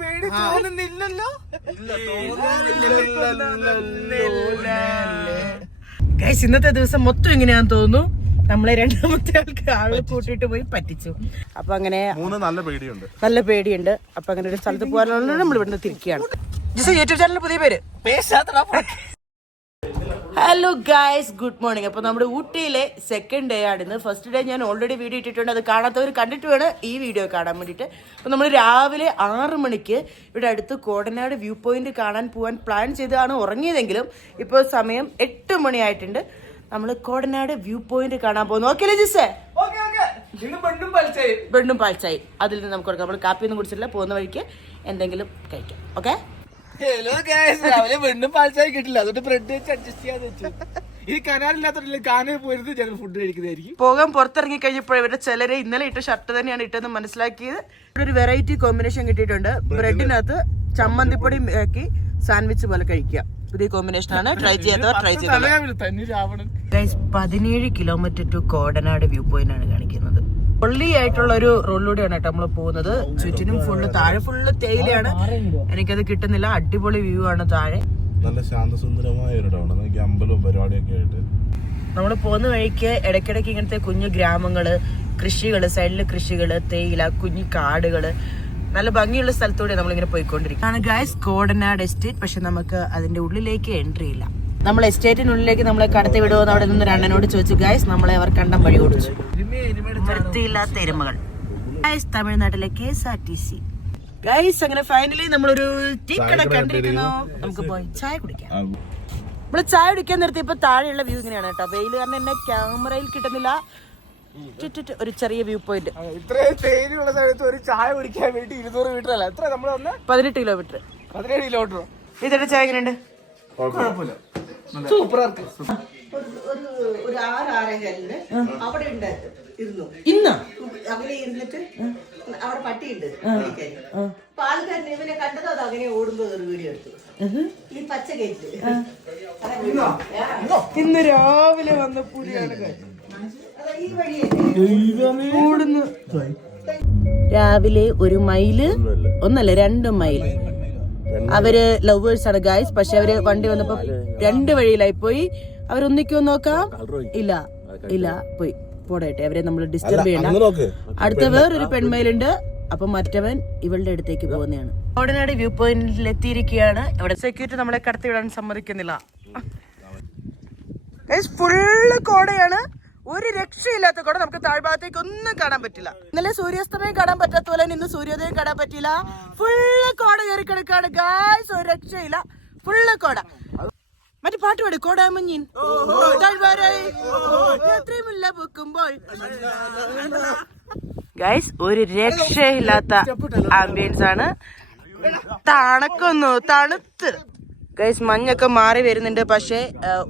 പേടി തോന്നുന്നില്ലല്ലോ. ഗൈസ്, ഇന്നത്തെ ദിവസം മൊത്തം ഇങ്ങനെയാന്ന് തോന്നുന്നു. നമ്മളെ രണ്ടാമത്തെ ആള് കൂട്ടിട്ട് പോയി പറ്റിച്ചു. അപ്പൊ അങ്ങനെ നല്ല പേടിയുണ്ട്. അപ്പൊ അങ്ങനെ ഒരു സ്ഥലത്ത് പോകാനുള്ള നമ്മൾ ഇവിടുന്ന് തിരിക്കുകയാണ്. യൂട്യൂബ് ചാനലിന്റെ പുതിയ പേര്. Hello guys, good morning. അപ്പോൾ നമ്മുടെ ഊട്ടിയിലെ സെക്കൻഡ് ഡേ ആണിന്ന്. ഫസ്റ്റ് ഡേ ഞാൻ ഓൾറെഡി വീഡിയോ ഇട്ടിട്ടുണ്ട്. അത് കാണാത്തവർ കണ്ടിട്ട് വേണം ഈ വീഡിയോ കാണാൻ വേണ്ടിയിട്ട്. അപ്പോൾ നമ്മൾ രാവിലെ 6 മണിക്ക് ഇവിടെ അടുത്ത് കോടനാട് വ്യൂ പോയിന്റ് കാണാൻ പോകാൻ പ്ലാൻ ചെയ്താണ് ഉറങ്ങിയതെങ്കിലും ഇപ്പോൾ സമയം 8 മണിയായിട്ടുണ്ട്. നമ്മൾ കോടനാട് വ്യൂ പോയിന്റ് കാണാൻ പോകുന്നു. ഓക്കെ ജിസേ? ബെണ്ണും പാൽച്ചായി. അതിൽ നിന്ന് നമുക്ക് കൊടുക്കാം. നമ്മൾ കാപ്പിയൊന്നും കുടിച്ചില്ല. പോകുന്ന വഴിക്ക് എന്തെങ്കിലും കഴിക്കാം. ഓക്കെ. ഹലോ ഗൈസ്, രാവിലെ വീണ്ടും പാൽച്ചായ കിട്ടില്ല, അതുകൊണ്ട് ബ്രെഡ് വെച്ച് അഡ്ജസ്റ്റ് ചെയ്യാന്ന് വെച്ചു. ഈ കനാലില്ലാത്ത കാനൽ പോയിരുന്ന് ഞങ്ങൾ ഫുഡ് കഴിക്കുന്നതായിരിക്കും. പോകാൻ പുറത്തിറങ്ങി കഴിഞ്ഞപ്പോൾ ഇവരുടെ ചിലരെ ഇന്നലെ ഇട്ട ഷർട്ട് തന്നെയാണ് ഇട്ടെന്ന് മനസ്സിലാക്കിയത്. ഇവിടെ ഒരു വെറൈറ്റി കോമ്പിനേഷൻ കിട്ടിയിട്ടുണ്ട്. ബ്രെഡിനകത്ത് ചമ്മന്തിപ്പൊടി ആക്കി സാൻഡ്വിച്ച് പോലെ കഴിക്കുക. പുതിയ കോമ്പിനേഷൻ ആണ്. ട്രൈ ചെയ്യാത്തവർ ട്രൈ ചെയ്തോ. 17 kilometre to Kodanad view point ആണ് കാണിക്കുന്നത്. പൊള്ളിയായിട്ടുള്ള ഒരു റോഡിലൂടെയാണ് കേട്ടോ നമ്മൾ പോകുന്നത്. ചുറ്റിനും ഫുള്ള്, താഴെ ഫുള്ള് തേയിലയാണ്. എനിക്കത് കിട്ടുന്നില്ല. അടിപൊളി വ്യൂ ആണ് താഴെ. നല്ല ശാന്തസുന്ദരമായ ഒരു ടൗൺ. അമ്പലവും പരിപാടിയൊക്കെ ആയിട്ട് നമ്മൾ പോകുന്ന വഴിക്ക് ഇടയ്ക്കിടയ്ക്ക് ഇങ്ങനത്തെ കുഞ്ഞു ഗ്രാമങ്ങള്, കൃഷികള്, സൈഡില് കൃഷികള്, തേയില, കുഞ്ഞു കാടുകള്, നല്ല ഭംഗിയുള്ള സ്ഥലത്തൂടെ നമ്മളിങ്ങനെ പോയിക്കൊണ്ടിരിക്കുകയാണ് ഗൈസ്. കോടനാട് എസ്റ്റേറ്റ്. പക്ഷെ നമുക്ക് അതിന്റെ ഉള്ളിലേക്ക് എൻട്രി ഇല്ല. നമ്മൾ എസ്റ്റേറ്റിനുള്ളിലേക്ക് നമ്മളെ കടത്തി വിടുമെന്ന് അവിടെ നിന്ന് അണ്ണനോട് ചോദിച്ചു ഗൈസ്. നമ്മളെ അവർ കണ്ടം വഴി ഓടിച്ചു. വൃത്തിയില്ലാത്ത എരുമകൾ. ഗൈസ്, തമിഴ്നാട്ടിലെ KSRTC. ഗൈസ്, അങ്ങനെ ഫൈനലി നമ്മളൊരു ടീ കട കണ്ടിരിക്കുന്നു. നമുക്ക് പോയി ചായ കുടിക്കാം. നമ്മള് ചായ കുടിക്കാൻ നിർത്തിയപ്പോ താഴെയുള്ള വ്യൂ ഇങ്ങനെയാണ് കേട്ടോ. വെയിൽ കാരണം എന്നെ ക്യാമറയിൽ കിട്ടുന്നില്ല. ഒരു ചെറിയ വ്യൂ പോയിന്റ്. ഇത്രയും തേയിലുള്ള സമയത്ത് ഒരു ചായ കുടിക്കാൻ വേണ്ടി 200 മീറ്റർ അല്ല, എത്ര നമ്മൾ 18 കിലോമീറ്റർ. 17 കിലോമീറ്റർ. ഇതിന്റെ ചായ എങ്ങനെയുണ്ട്? കുഴപ്പമില്ല, സൂപ്പർ. ഒരു 6-6:15 അവിടെ ഇരുന്നു. ഇന്ന് അങ്ങനെ ഇരുന്നിട്ട് അവിടെ പട്ടിയുണ്ട്. പാൽക്കാരൻ ഇവനെ കണ്ടതോ അത് അങ്ങനെ ഓടുമ്പോ ഒരു വീഡിയോ എടുത്തു. ഈ പച്ച ഗേറ്റ് ഇന്ന് രാവിലെ വന്ന പുലിയാണ്. ഈ വഴിയല്ലേ ഓടുന്നു. രാവിലെ 1 മൈല്, 2 മൈല്. അവര് ലവേഴ്സ് ആണ് ഗൈസ്. പക്ഷെ അവര് വണ്ടി വന്നപ്പോ 2 വഴിയിലായി പോയി. അവരൊന്നിക്കോ നോക്കാം. ഇല്ല പോയി പോടട്ടെ. അവരെ നമ്മൾ ഡിസ്റ്റർബ് ചെയ്യണ്ട. അടുത്ത വേറൊരു പെൺമയിലുണ്ട്. അപ്പൊ മറ്റവൻ ഇവളുടെ അടുത്തേക്ക് പോകുന്നതാണ്. കോടനാട് വ്യൂ പോയിന്റിൽ എത്തിയിരിക്കുകയാണ്. ഇവിടെ സെക്യൂരിറ്റി നമ്മളെ കടത്തി വിടാൻ സമ്മതിക്കുന്നില്ല. ഫുള്ള് കോടയാണ്. ഒരു രക്ഷയില്ലാത്ത കോട. നമുക്ക് താഴ്ഭാഗത്തേക്ക് ഒന്നും കാണാൻ പറ്റില്ല. ഇന്നലെ സൂര്യാസ്തമയം കാണാൻ പറ്റാത്ത പോലെ ഇന്ന് സൂര്യോദയം കാണാൻ പറ്റില്ല. ഫുള്ള് കോട കയറി കിടക്കാണ് ഗായ്സ്. ഒരു രക്ഷയില്ല. ഫുള്ള് കോട. മറ്റേ പാട്ട് പാടി. കോടാമഞ്ഞിൻ പൂക്കുമ്പോൾ. ഗൈസ്, ഒരു രക്ഷയില്ലാത്ത ആംബിയൻസ് ആണ്. തണുത്ത് ഗൈസ്. മഞ്ഞൊക്കെ മാറി വരുന്നുണ്ട്. പക്ഷെ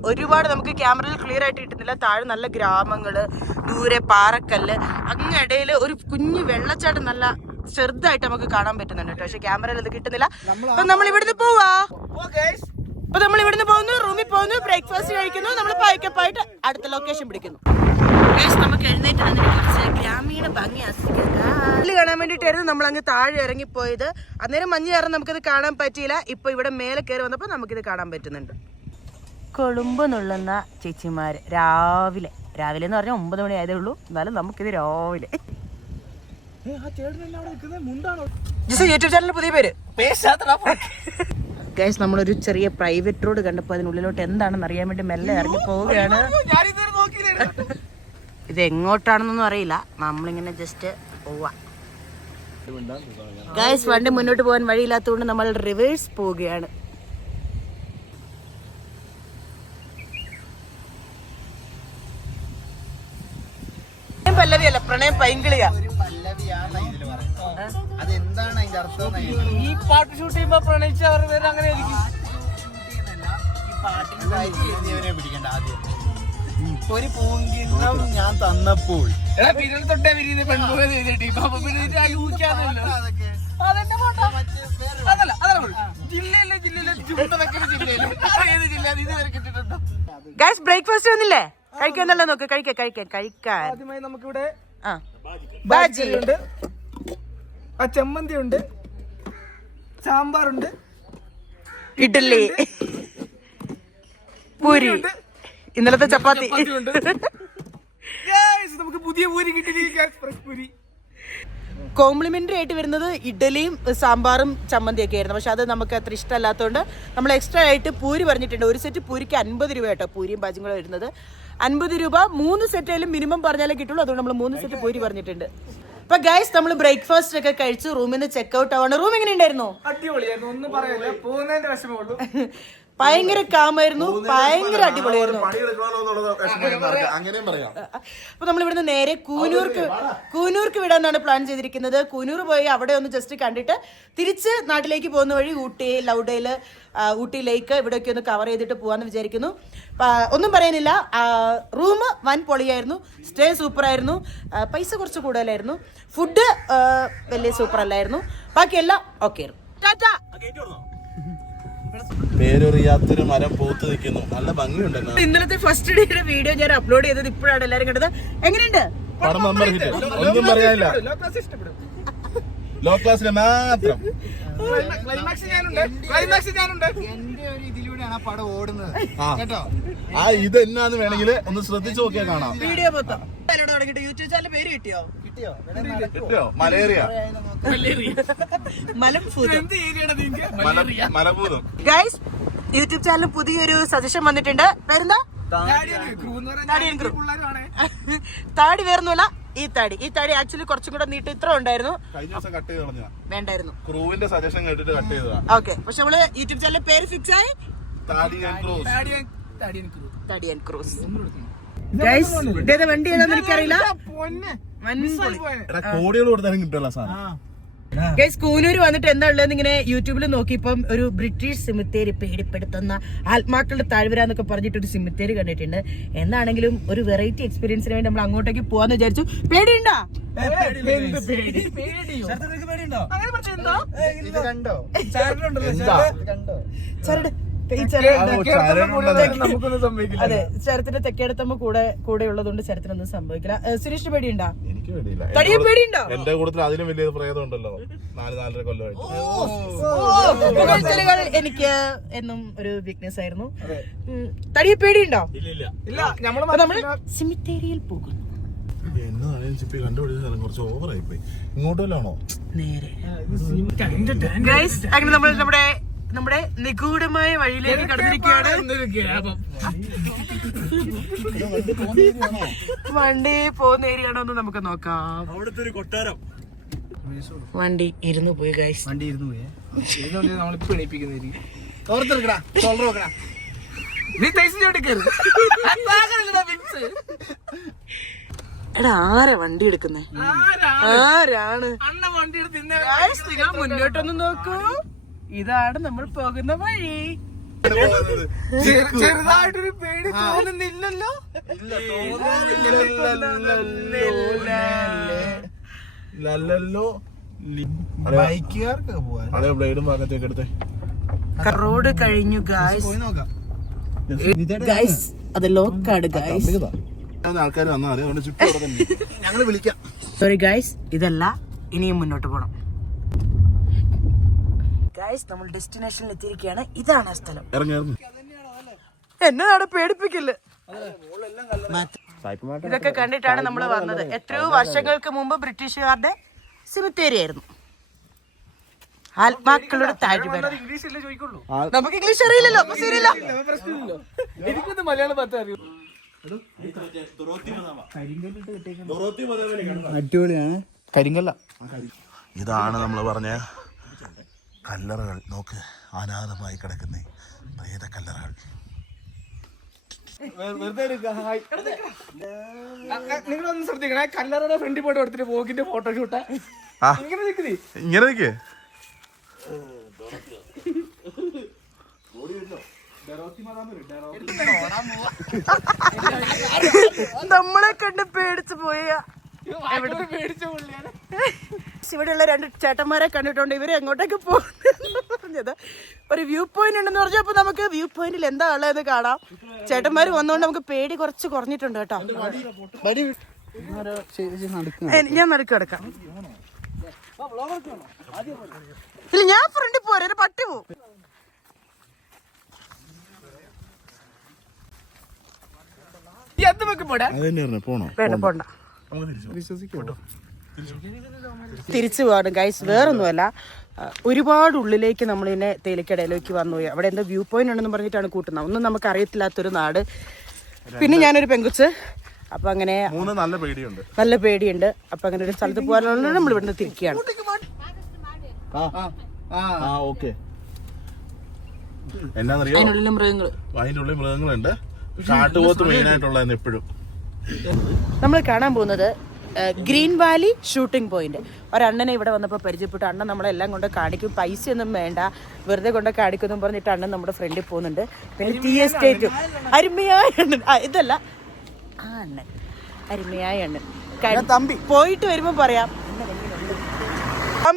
ഒരുപാട് നമുക്ക് ക്യാമറയിൽ ക്ലിയർ ആയിട്ട് കിട്ടുന്നില്ല. താഴെ നല്ല ഗ്രാമങ്ങള്, ദൂരെ പാറക്കല്ല്, അങ്ങിടയിൽ ഒരു കുഞ്ഞു വെള്ളച്ചാട്ടം നല്ല ചെറുതായിട്ട് നമുക്ക് കാണാൻ പറ്റുന്നുണ്ട് കേട്ടോ. പക്ഷെ ക്യാമറയിൽ അത് കിട്ടുന്നില്ല. അപ്പൊ നമ്മൾ ഇവിടുന്ന് പോവാ. അപ്പൊ നമ്മൾ ഇവിടുന്ന് പോകുന്നു, റൂമിൽ പോകുന്നു, ബ്രേക്ക്ഫാസ്റ്റ് കഴിക്കുന്നു. നമ്മൾ പായ്ക്കപ്പായിട്ട് അടുത്ത ലൊക്കേഷൻ പിടിക്കുന്നു. നമുക്ക് എഴുന്നേറ്റ് കുറച്ച് ഗ്രാമീണ ഭംഗി ആസ്വദിക്കാൻ കാണാൻ വേണ്ടിയിട്ടായിരുന്നു നമ്മൾ അങ്ങ് താഴെ ഇറങ്ങിപ്പോയത്. അന്നേരം മഞ്ഞ് കാരണം നമുക്കത് കാണാൻ പറ്റിയില്ല. ഇപ്പൊ ഇവിടെ മേലെ കയറി വന്നപ്പോൾ നമുക്കിത് കാണാൻ പറ്റുന്നുണ്ട്. കൊളുമ്പ് നുള്ളുന്ന ചേച്ചിമാര് രാവിലെ എന്ന് പറഞ്ഞാൽ 9 മണി ആയതേ ഉള്ളൂ. എന്നാലും നമുക്കിത് രാവിലെ. യൂട്യൂബ് ചാനലിൽ പുതിയ പേര്. ഗൈസ്, നമ്മളൊരു ചെറിയ പ്രൈവറ്റ് റോഡ് കണ്ടപ്പോൾ അതിനുള്ളിലോട്ട് എന്താണെന്ന് അറിയാൻ വേണ്ടി മെല്ലെ ഇറങ്ങി പോവുകയാണ്. ഇത് എങ്ങോട്ടാണെന്നൊന്നും അറിയില്ല. നമ്മളിങ്ങനെ ജസ്റ്റ് പോവാ. ഗൈസ്, വണ്ടി മുന്നോട്ട് പോകാൻ വഴിയില്ലാത്തതുകൊണ്ട് നമ്മൾ റിവേഴ്സ് പോവുകയാണ്. പല്ലവിയല്ല, പ്രണയം പൈങ്കിളിയാ. ഈ പാട്ട് ഷൂട്ട് ചെയ്യുമ്പോ പ്രണയിച്ചവർ അങ്ങനെ ആയിരിക്കും. ഒരു പൂങ്കിണ്ണം ഞാൻ തന്നപ്പോൾ തൊട്ടേ വിരിയുന്ന പെൺപോയത് ഗൈസ്, ബ്രേക്ക്ഫാസ്റ്റ് വന്നില്ലേ? കഴിക്കാന്നല്ല നോക്ക്. കഴിക്കാൻ ആദ്യമായി നമുക്കിവിടെ ബാജി ഉണ്ട്, ആ ചമ്മന്തി ഉണ്ട്, സാമ്പാറുണ്ട്, ഇഡ്ഡലി, പൂരി, ഇന്നലത്തെ ചപ്പാത്തി. നമുക്ക് പുതിയ പൂരി കിട്ടിയിരിക്കുക, എക്സ്പ്രസ് പൂരി. കോംപ്ലിമെന്ററി ആയിട്ട് വരുന്നത് ഇഡ്ഡലിയും സാമ്പാറും ചമ്മന്തിയൊക്കെ ആയിരുന്നു. പക്ഷെ അത് നമുക്ക് അത്ര ഇഷ്ടമല്ലാത്തതുകൊണ്ട് നമ്മൾ എക്സ്ട്രാ ആയിട്ട് പൂരി പറഞ്ഞിട്ടുണ്ട്. ഒരു സെറ്റ് പൂരിക്ക് 50 രൂപ കേട്ടോ, പൂരിയും ബാജും കൂടെ വരുന്നത് 50 രൂപ. 3 സെറ്റ് ആയാലും മിനിമം പറഞ്ഞാലേ കിട്ടുള്ളൂ. അതുകൊണ്ട് നമ്മൾ 3 സെറ്റ് പൂരി പറഞ്ഞിട്ടുണ്ട്. അപ്പൊ ഗൈസ് നമ്മൾ ബ്രേക്ക്ഫാസ്റ്റ് ഒക്കെ കഴിച്ചു റൂമിൽ നിന്ന് ചെക്ക്ഔട്ട് ആവാണ്. റൂം എങ്ങനെ ഉണ്ടായിരുന്നു? അടിപൊളിയായിരുന്നു, ഒന്നും പറയാനില്ല. പോകുന്നതിന്റെ വിഷമമുള്ളൂ. ഭയങ്കര കാമായിരുന്നു, ഭയങ്കര അടിപൊളിയായിരുന്നു. അങ്ങനെയും പറയാം. അപ്പൊ നമ്മൾ ഇവിടുന്ന് നേരെ കൂനൂർക്ക് വിടാനാണ് പ്ലാൻ ചെയ്തിരിക്കുന്നത്. കൂനൂർ പോയി അവിടെ ഒന്ന് ജസ്റ്റ് കണ്ടിട്ട് തിരിച്ച് നാട്ടിലേക്ക് പോകുന്ന വഴി ഊട്ടി, ലൗഡേല്, ഊട്ടി ലേക്ക് ഇവിടെയൊക്കെ ഒന്ന് കവർ ചെയ്തിട്ട് പോകാന്ന് വിചാരിക്കുന്നു. ഒന്നും പറയാനില്ല, റൂം വൻ പൊളിയായിരുന്നു, സ്റ്റേ സൂപ്പർ ആയിരുന്നു. പൈസ കുറച്ച് കൂടുതലായിരുന്നു, ഫുഡ് വലിയ സൂപ്പർ അല്ലായിരുന്നു, ബാക്കിയെല്ലാം ഓക്കെ ആയിരുന്നു. ടാറ്റാ. പേരറിയാത്തൊരു മരം പൂത്ത് നിൽക്കുന്നു, നല്ല ഭംഗിയുണ്ടല്ലോ. ഇന്നലത്തെ ഫസ്റ്റ് ഡേയുടെ വീഡിയോ ഞാൻ അപ്ലോഡ് ചെയ്തത് ഇപ്പോഴാണ് എല്ലാരും കണ്ടത്. എങ്ങനെയുണ്ട് പടം? നമ്പർ ഹിറ്റ്, ഒന്നും പറയാനില്ല. ലോ ക്ലാസ്സിലെ മാത്രം. ക്ലൈമാക്സ് ഞാനുണ്ട്. എന്റെ ഒരു ഇതിലൂടെയാണ് ആ പടം ഓടുന്നത് കേട്ടോ. ആ ഇത് എന്നാന്ന് വേണമെങ്കിൽ ഒന്ന് ശ്രദ്ധിച്ചു നോക്കിയാൽ കാണാം. വീഡിയോ മൊത്തം തുടങ്ങിട്ട് യൂട്യൂബ് ചാനൽ പേര് കിട്ടിയോ? കിട്ടിയോ? മലേറിയ, മലഭൂതം. ഗൈസ് യൂട്യൂബ് ചാനൽ പുതിയൊരു സജഷൻ വന്നിട്ടുണ്ട്. പേരെന്താ? താടി വേറൊന്നുമല്ല, ഈ താടി ആക്ച്വലി കുറച്ചും കൂടെ നീട്ട് ഇത്ര ഉണ്ടായിരുന്നു. കഴിഞ്ഞ ദിവസം കട്ട് ചെയ്ത് കളഞ്ഞാ, വേണ്ടായിരുന്നു. ക്രൂവിന്റെ സജഷൻ കേട്ടിട്ട് കട്ട് ചെയ്തതാ. ഓക്കെ, പക്ഷെ നമ്മള് യൂട്യൂബ് ചാനൽ പേര് ഫിക്സ് ആയി, താടിയൻ ക്രൂസ്. ഗൈസ് ഇതേത് വണ്ടി ഏതാന്ന് എനിക്കറിയില്ല. കോടികൾ കൊടുത്താലും കിട്ടുമല്ലോ സാധനം. ഗൈസ് കൂനൂര് വന്നിട്ട് എന്താ ഉള്ളതെന്ന് ഇങ്ങനെ യൂട്യൂബിൽ നോക്കിയപ്പം ഒരു ബ്രിട്ടീഷ് സിമിത്തേരി, പേടിപ്പെടുത്തുന്ന ആത്മാക്കളുടെ താഴ്വര എന്നൊക്കെ പറഞ്ഞിട്ട് ഒരു സിമിത്തേരി കണ്ടിട്ടുണ്ട്. എന്താണെങ്കിലും ഒരു വെറൈറ്റി എക്സ്പീരിയൻസിന് വേണ്ടി നമ്മൾ അങ്ങോട്ടേക്ക് പോവാന്ന് വിചാരിച്ചു. പേടിയുണ്ടോ? ഇത് കണ്ടോ? ചരട് അതെ, ശരത്തിന്റെ തെക്കേടത്തമ്മ കൂടെ ഉള്ളതുകൊണ്ട് ശരത്തിനൊന്നും സംഭവിക്കില്ല. സുരേഷിന് പേടിയുണ്ടോ? എനിക്ക് പേടിയില്ല. തടിയെ പേടിയുണ്ടോ? എന്റെ കൂട്ടത്തിൽ അതിലും വലിയ പ്രേതം ഉണ്ടല്ലോ, 4-4.5 കൊല്ലമായിട്ട്. പുകഴ്ത്തലുകൾ എനിക്ക് എന്നും ഒരു വീക്ക്നെസ് ആയിരുന്നു. തടിയെ പേടിയുണ്ടോ? ഇല്ല. നമ്മൾ സിമിത്തേരിയിൽ പോകുന്നു. എന്നതാണ് ചിപ്പി കണ്ടുപിടിച്ച സ്ഥലം കുറച്ച് ഓവറായി പോയി. ഇങ്ങോട്ടല്ലാണോ? നേരെ ഗൈസ് അങ്ങനെ നമ്മൾ നമ്മുടെ നിഗൂഢമായ വഴിയിലേക്ക് കടന്നിരിക്കുകയാണ്. വണ്ടി പോകുന്ന ഏരിയ ആണോ എന്ന് നമുക്ക് നോക്കാം. അവിടുത്തെ ഒരു കൊട്ടാരം. വണ്ടി ഇരുന്നു പോയി ഗൈസ്. വണ്ടി ഇരുന്നു പോയേ. നമ്മളിപ്പോ എണീപ്പിക്കുന്ന ഓർത്തെടുക്കടാ, ഷോൾഡർ വെക്കടാ. നീ തൈസ് ചോദിക്കരുത്. എടാ ആരാ വണ്ടി എടുക്കുന്നേ? ആരാണ്? അണ്ണ വണ്ടി എടുത്ത് നിങ്ങൾ മുന്നോട്ടൊന്ന് നോക്കൂ, ഇതാണ് നമ്മൾ പോകുന്ന വഴി. ചെറുതായിട്ടൊരു പേടി തോന്നുന്നില്ലല്ലോ. ബൈക്കുകാർക്ക് പോവാൻ അതേ ബ്ലേഡും ഭാഗത്തേക്ക് എടുത്തേ. റോഡ് കഴിഞ്ഞു ഗായ്സ്. പോയി നോക്കാം. ഗായ്സ് അത് ലോക്കാണ് ഗായ്സ്. ആൾക്കാർ വന്നാൽ മതി, അതുകൊണ്ട് ചുറ്റും അവിടെ തന്നെ ഞങ്ങള് വിളിക്കാം. സോറി ഗായ്സ്, ഇതല്ല, ഇനിയും മുന്നോട്ട് പോണം ഗായ്സ്. നമ്മൾ ഡെസ്റ്റിനേഷനിൽ എത്തിയിരിക്കുകയാണ്. ഇതാണ് ആ സ്ഥലം. ഇറങ്ങി. എന്നതാണ് പേടിപ്പിക്കില്ല. ഇതൊക്കെ കണ്ടിട്ടാണ് നമ്മൾ വന്നത്. എത്രയോ വർഷങ്ങൾക്ക് മുമ്പ് ബ്രിട്ടീഷുകാരുടെ സിമിത്തേരി ആയിരുന്നു. ആത്മാക്കളുടെ താഴ്വര. ഇംഗ്ലീഷല്ലേ ചോദിക്കുള്ളൂ. നമുക്ക് ഇംഗ്ലീഷ് അറിയില്ലല്ലോ. പ്രശ്നമില്ലല്ലോ. എനിക്കൊന്ന് മലയാളം പറ്റാ അറിയൂ. അടിപൊളിയാണ്. കരിങ്കല്ല. ഇതാണ് നമ്മൾ പറഞ്ഞ കല്ലറകൾ. നോക്ക്, അനാഥമായി കിടക്കുന്ന പ്രേത കല്ലറകൾ. നിങ്ങളൊന്ന് ശ്രദ്ധിക്കണേ, കല്ലറയുടെ ഫ്രണ്ടിൽ പോയിട്ട് എടുത്തിട്ട് പോകിന്റെ ഫോട്ടോ ഷൂട്ട് ഇങ്ങനെ നിൽക്കുന്നേ. ഇങ്ങനെ നിൽക്കേ. നമ്മളെ കണ്ട് പേടിച്ചു പോയ ഇവിടെയുള്ള 2 ചേട്ടന്മാരെ കണ്ടിട്ടുണ്ട്. ഇവര് എങ്ങോട്ടേക്ക് പോകുന്നത് ഒരു വ്യൂ പോയിന്റ് ഉണ്ടെന്ന് പറഞ്ഞപ്പോ നമുക്ക് വ്യൂ പോയിന്റിൽ എന്താ ഉള്ളതെന്ന് കാണാം. ചേട്ടന്മാര് വന്നോണ്ട് നമുക്ക് പേടി കുറച്ച് കുറഞ്ഞിട്ടുണ്ട് കേട്ടോ. ഞാൻ നടുക്ക് കിടക്കാം. ഇല്ല, ഞാൻ ഫ്രണ്ടിൽ പോരാ. അത് തന്നെയായിരുന്നു പോണോ വേണ്ട പോണ്ട, നമുക്ക് വിശ്വസിക്കട്ടോ. തിരിച്ചു പോകണം ഗൈസ്. വേറൊന്നുമല്ല, ഒരുപാട് ഉള്ളിലേക്ക് നമ്മളിങ്ങനെ തേയിലക്കടയിലേക്ക് വന്നു പോയി. അവിടെ എന്തോ വ്യൂ പോയിന്റ് ഉണ്ടെന്ന് പറഞ്ഞിട്ടാണ് കൂട്ടുന്നത്. ഒന്നും നമുക്ക് അറിയത്തില്ലാത്തൊരു നാട്. പിന്നെ ഞാനൊരു പെങ്കുച്ച്. അപ്പൊ അങ്ങനെ നല്ല പേടിയുണ്ട്, നല്ല പേടിയുണ്ട്. അപ്പൊ അങ്ങനെ ഒരു സ്ഥലത്ത് പോകാനുള്ള നമ്മൾ ഇവിടുന്ന് തിരിക്കുകയാണ്. എന്നാന്നറിയോ, അതിനുള്ളിൽ മൃഗങ്ങൾ, അതിന്റെ ഉള്ളിൽ മൃഗങ്ങളുണ്ട്. കാട്ടുപോത്ത് മെയിൻ ആയിട്ടുള്ളതെന്ന് എപ്പോഴും. നമ്മൾ കാണാൻ പോകുന്നത് ഗ്രീൻ വാലി ഷൂട്ടിംഗ് പോയിന്റ്. ഒരണ്ണനെ ഇവിടെ വന്നപ്പോൾ പരിചയപ്പെട്ടു. അണ്ണൻ നമ്മളെല്ലാം കൊണ്ട് കാണിക്കും, പൈസയൊന്നും വേണ്ട, വെറുതെ കൊണ്ട് കാണിക്കുമെന്നും പറഞ്ഞിട്ട് അണ്ണൻ നമ്മുടെ ഫ്രണ്ടിൽ പോകുന്നുണ്ട്. പിന്നെ ടീ എസ്റ്റേറ്റും അരുമയായ അണ്ണൻ, ഇതല്ല ആ അണ്ണൻ, അരുമയായ അണ്ണൻ. തമ്പി പോയിട്ട് വരുമ്പോ പറയാം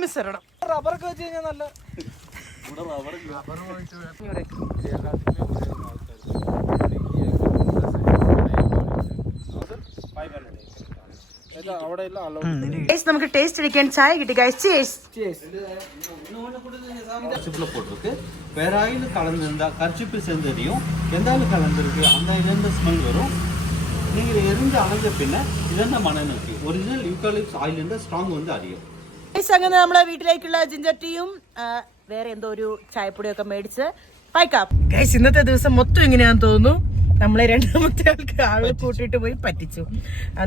മിസ്സരണം. റബ്ബറൊക്കെ വെച്ച് കഴിഞ്ഞാൽ നല്ല നമുക്ക് ടേസ്റ്റ് അടിക്കാൻ ചായ കിട്ടി ഗൈസ്. போட்டிருக்கு வேற ஆயில் கலந்துருந்தா கர்ச்சிப்பு சேர்ந்தறியும் எந்த ஆயில் கலந்துருக்கு அந்த இதுலேருந்து ஸ்மெல் வரும். நீங்கள் எரிஞ்சு அணைஞ்ச பின்ன இதென்ன மனம் இருக்கு ஒரிஜினல் யூக்காலிப்ஸ் ஆயிலிருந்து ஸ்ட்ராங் வந்து அறியும். അങ്ങനെ നമ്മളെ വീട്ടിലേക്കുള്ള ജിഞ്ചർ ടീയും വേറെ എന്തോ ഒരു ചായപ്പൊടിയൊക്കെ മേടിച്ച് പൈക്കാം ഗൈസ്. ഇന്നത്തെ ദിവസം മൊത്തം ഇങ്ങനെയാന്ന് തോന്നുന്നു. നമ്മളെ രണ്ടാമത്തെ ആള് കൂട്ടിയിട്ട് പോയി പറ്റിച്ചു.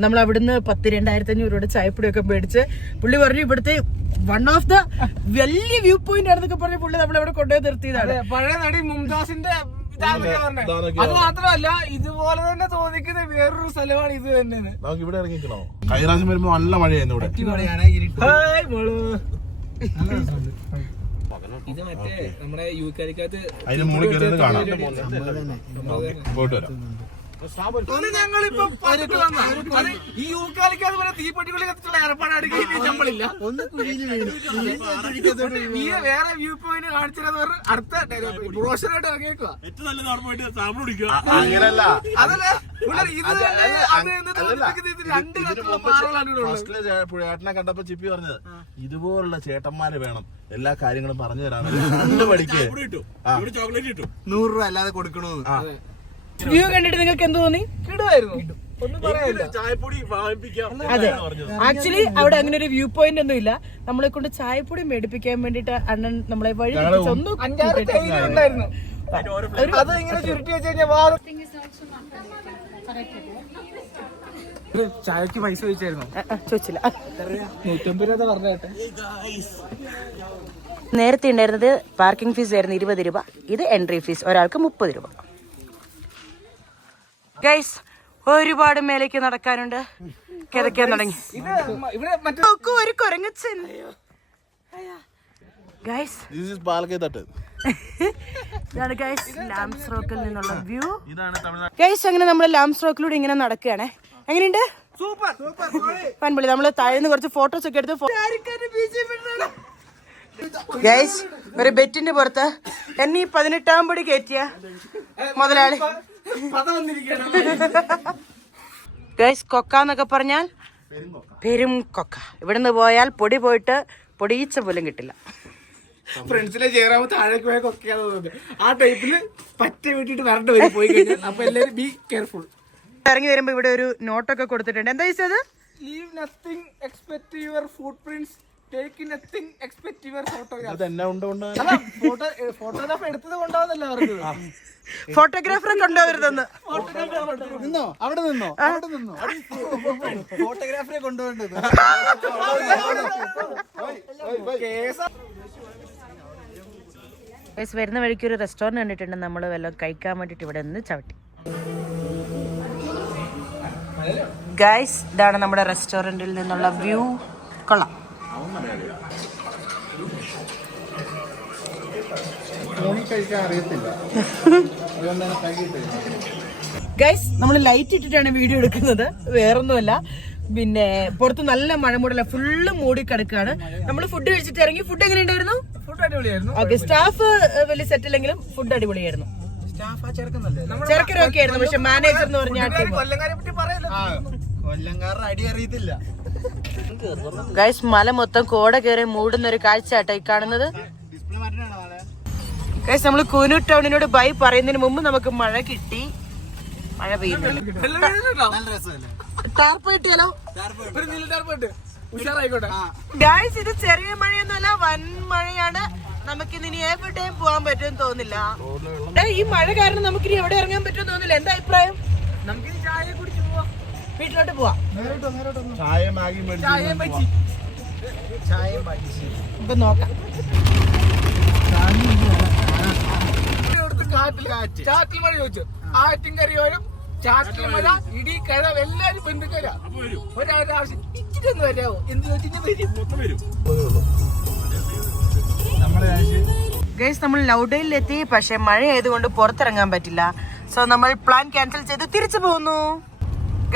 നമ്മൾ അവിടുന്ന് 10,000-2,500 രൂപയുടെ ചായപ്പൊടിയൊക്കെ മേടിച്ച് പുള്ളി പറഞ്ഞു ഇവിടുത്തെ വൺ ഓഫ് ദ വലിയ വ്യൂ പോയിന്റ് ആണെന്നൊക്കെ പറഞ്ഞ് പുള്ളി നമ്മളവിടെ കൊണ്ടുപോയി നിർത്തിയതാണ്. പഴയ നടി മുംതാസിന്റെ അത് മാത്രമല്ല, ഇതുപോലെ തന്നെ തോന്നിക്കുന്ന വേറൊരു സ്ഥലമാണ് ഇത് തന്നെ. നമുക്ക് ഇവിടെ ഇറങ്ങിക്കണോ? കഴിഞ്ഞ പ്രാവശ്യം വരുമ്പോ നല്ല മഴയായിരുന്നു ഇവിടെ. ഇത് മറ്റേ നമ്മുടെ യൂക്കാലിക്കകത്ത് അതിന് മുകളിൽ കയറി കാണാം. പോയിട്ട് വരാം. ഞങ്ങളിപ്പോ ഈ യൂക്കാലിക്കകത്ത് വരെ തീപ്പെട്ടികളിൽ കത്തിച്ചുള്ള ഏർപ്പാടാണ്. നമ്മളില്ല വേറെ വ്യൂ പോയിന്റ് കാണിച്ചത് അടുത്ത ബ്രോഷറായിട്ട് ഇറങ്ങിയേക്കുക. അങ്ങനല്ല, അതല്ല ചേട്ടനെ കണ്ടപ്പോ ചിപ്പി പറഞ്ഞത് ഇതുപോലുള്ള ചേട്ടന്മാര് വേണം, എല്ലാ കാര്യങ്ങളും പറഞ്ഞു തരാൻ. കണ്ടു പഠിക്കേ. 100 രൂപ അല്ലാതെ കൊടുക്കണോന്ന്. വ്യൂ കണ്ടിട്ട് നിങ്ങൾക്ക് എന്ത് തോന്നി? കിടുവായിരുന്നു, ഒന്നും പറയാനില്ല. ചായപ്പൊടി വാങ്ങിപ്പിക്കാം. അതെ, ആക്ച്വലി അവിടെ അങ്ങനെ ഒരു വ്യൂ പോയിന്റ് ഒന്നും ഇല്ല. നമ്മളെ കൊണ്ട് ചായപ്പൊടി മേടിപ്പിക്കാൻ വേണ്ടിട്ട് അണ്ണൻ നമ്മളെ വഴി ഒന്നും 5-6 തേയില ഉണ്ടായിരുന്നു. അത് ഇങ്ങനെ ചുരുട്ടി വെച്ച് കഴിഞ്ഞാൽ ചായക്ക് പൈസ ചോദിച്ചായിരുന്നു. ചോദിച്ചില്ല. 150 രൂപ പറഞ്ഞേട്ടെ. നേരത്തെ ഉണ്ടായിരുന്നത് പാർക്കിംഗ് ഫീസ് ആയിരുന്നു 20 രൂപ. ഇത് എൻട്രി ഫീസ്, ഒരാൾക്ക് 30 രൂപ. ഗൈസ്, ഒരുപാട് മേലേക്ക് നടക്കാനുണ്ട്. കിതക്കാൻ തുടങ്ങി. ഒരു കുരങ്ങച്ചൻ ഗൈസ്. ഇതാണ് ഗൈസ് ലാംസ് റോക്കിൽ നിന്നുള്ള വ്യൂ. ഗൈസ്, അങ്ങനെ നമ്മൾ ലാംസ് റോക്കിലൂടെ ഇങ്ങനെ നടക്കുകയാണേ. എങ്ങനെയുണ്ട്? സൂപ്പർ പൻപള്ളി. നമ്മള് താഴ്ന്ന് കുറച്ച് ഫോട്ടോസ് ഒക്കെ എടുത്ത് ഗൈസ്, ഒരു ബെറ്റിന്റെ പുറത്ത് എന്നെ 18-ാം പടി കയറ്റിയ മുതലാളി. ഗൈസ്, കൊക്ക എന്നൊക്കെ പറഞ്ഞാൽ പെരും കൊക്ക. ഇവിടുന്ന് പോയാൽ പൊടി പോയിട്ട് പൊടിയിച്ച പോലും കിട്ടില്ല. ഫ്രണ്ട്സിലെ ചേരാമ താഴേക്ക് പോയ കൊക്കയാന്ന് തോന്നുന്നത്. ആ ടൈപ്പില് പറ്റ വിട്ടിട്ട് വരണ്ട വരും പോയി കഴിഞ്ഞാൽ. അപ്പൊ എല്ലാരും ബി കെയർഫുൾ. ഇറങ്ങി വരുമ്പോ ഇവിടെ ഒരു നോട്ടൊക്കെ കൊടുത്തിട്ടുണ്ട്. എന്താ ചോദിച്ചത്? Leave nothing expect your footprints, take nothing expect your photograph. Photograph എടുത്തത് കൊണ്ടാവുന്നല്ലോ പറഞ്ഞത്. ഫോട്ടോഗ്രാഫറെ കൊണ്ടുവരുതെന്ന്. നിന്നോ അവിടെ നിന്നോ അവിടെ നിന്നോ ഫോട്ടോഗ്രാഫറെ കൊണ്ടുപോകേണ്ടത്. വരുന്ന വഴിക്ക് ഒരു റെസ്റ്റോറൻറ്റ് കണ്ടിട്ടുണ്ട്. നമ്മൾ വല്ലതും കഴിക്കാൻ വേണ്ടിട്ട് ഇവിടെ നിന്ന് ചവിട്ടി. ഗൈസ്, ഇതാണ് നമ്മുടെ റെസ്റ്റോറൻറ്റിൽ നിന്നുള്ള വ്യൂ. കൊള്ളാം. ഗൈസ്, നമ്മൾ ലൈറ്റ് ഇട്ടിട്ടാണ് വീഡിയോ എടുക്കുന്നത്, വേറൊന്നുമല്ല. പിന്നെ പുറത്ത് നല്ല മഴ മൂടല, ഫുള്ള് മൂടി കിടക്കാണ്. നമ്മൾ ഫുഡ് കഴിച്ചിട്ട് ഇറങ്ങി. ഫുഡ് എങ്ങനെ ഉണ്ടായിരുന്നു? ഫുഡ് അടിപൊളിയായിരുന്നു. ഓക്കെ, സ്റ്റാഫ് വലിയ സെറ്റ് ഇല്ലെങ്കിലും ഫുഡ് അടിപൊളിയായിരുന്നു. ചെറുക്കരൊക്കെ ആയിരുന്നു. പക്ഷെ മാനേജർ എന്ന് പറഞ്ഞ കൊല്ലങ്കാരെ പറ്റി പറയല്ലോ. കൊല്ലംകാരുടെ അടി അറിയത്തില്ല. ഗൈസ്, മല മൊത്തം കോട കയറി മൂടുന്ന ഒരു കാഴ്ചയാട്ടോ ഈ കാണുന്നത്. ഗൈസ്, നമ്മൾ കൂനൂർ ടൗണിനോട് ബൈ പറയുന്നതിന് മുമ്പ് നമുക്ക് മഴ കിട്ടി. മഴ പെയ്യുന്നുണ്ട്. നല്ല രസമല്ലേ? ടാർപ്പ് കിട്ടിയാലോ ഒരു നീല ടാർപ്പുണ്ട്. ഉഷാറായിക്കോട്ടെ. ഗായ്സ്, ഇത് ചെറിയ മഴയൊന്നുമല്ല, വൻ മഴയാണ്. നമുക്കിന്ന് ഇനി എവിടെയും പോകാൻ പറ്റുമെന്ന് തോന്നില്ല. ഈ മഴ കാരണം നമുക്കിനി എവിടെ ഇറങ്ങാൻ പറ്റുമെന്ന് തോന്നില്ല. എന്താ അഭിപ്രായം? നമുക്കിനി ചായ കുടിച്ചു പോവാം. വീട്ടിലോട്ട് പോവാം. ചായ മാഗി ചായയും ബജ്ജി. ചായയും ബജ്ജി. നമുക്ക് നോക്കാം. ചാറ്റിൽ മഴ ചോദിച്ചു. ആറ്റും കറിയോരും ചാറ്റിൽ മഴ, ഇടി, കഴ, എല്ലാരും ബന്ധുക്കരാ. ഒരാവശ്യം ഇച്ചിട്ടൊന്നും വരാവോ എന്ത് ചോദിച്ചാൽ വരും. ഗൈസ്, നമ്മൾ ലൗഡയിലെത്തി. പക്ഷെ മഴ ആയതുകൊണ്ട് പുറത്തിറങ്ങാൻ പറ്റില്ല. സോ നമ്മൾ പ്ലാൻ ക്യാൻസൽ ചെയ്ത് തിരിച്ചു പോകുന്നു.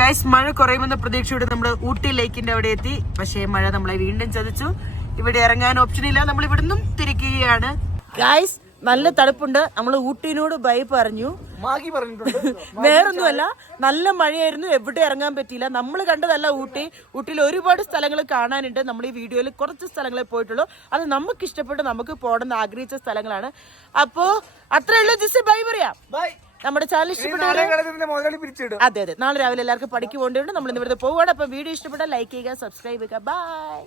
ഗൈസ്, മഴ കുറയുമെന്ന പ്രതീക്ഷയോടെ നമ്മൾ ഊട്ടി ലേക്കിന്റെ അവിടെ എത്തി. പക്ഷേ മഴ നമ്മളെ വീണ്ടും ചതിച്ചു. ഇവിടെ ഇറങ്ങാൻ ഓപ്ഷൻ ഇല്ല. നമ്മൾ ഇവിടുന്നും തിരിക്കുകയാണ്. ഗൈസ്, നല്ല തണുപ്പുണ്ട്. നമ്മൾ ഊട്ടിനോട് ബൈ പറഞ്ഞു. മാഗി പറഞ്ഞിട്ടുണ്ട്. വേറൊന്നുമല്ല, നല്ല മഴയായിരുന്നു. എവിടെ ഇറങ്ങാൻ പറ്റിയില്ല. നമ്മൾ കണ്ടതല്ല ഊട്ടി. ഊട്ടിയിൽ ഒരുപാട് സ്ഥലങ്ങൾ കാണാനുണ്ട്. നമ്മൾ ഈ വീഡിയോയിൽ കുറച്ച് സ്ഥലങ്ങളെ പോയിട്ടുള്ളൂ. അത് നമുക്ക് ഇഷ്ടപ്പെട്ട് നമുക്ക് പോകണമെന്ന് ആഗ്രഹിച്ച സ്ഥലങ്ങളാണ്. അപ്പോ അത്രേ ഉള്ളൂ. ജിസ് ബൈ പറയാം. ബൈ. നമ്മുടെ ചാനൽ ഇഷ്ടപ്പെട്ട മുതലാളി പിരിച്ചിടും. അതെ, നാളെ രാവിലെ എല്ലാവർക്കും പഠിക്ക് പോകേണ്ടതുണ്ട്. നമ്മൾ ഇന്ന് ഇവിടുത്തെ പോവുകയാണ്. അപ്പൊ വീഡിയോ ഇഷ്ടപ്പെട്ടാൽ ലൈക്ക് ചെയ്യുക, സബ്സ്ക്രൈബ് ചെയ്യുക. ബൈ.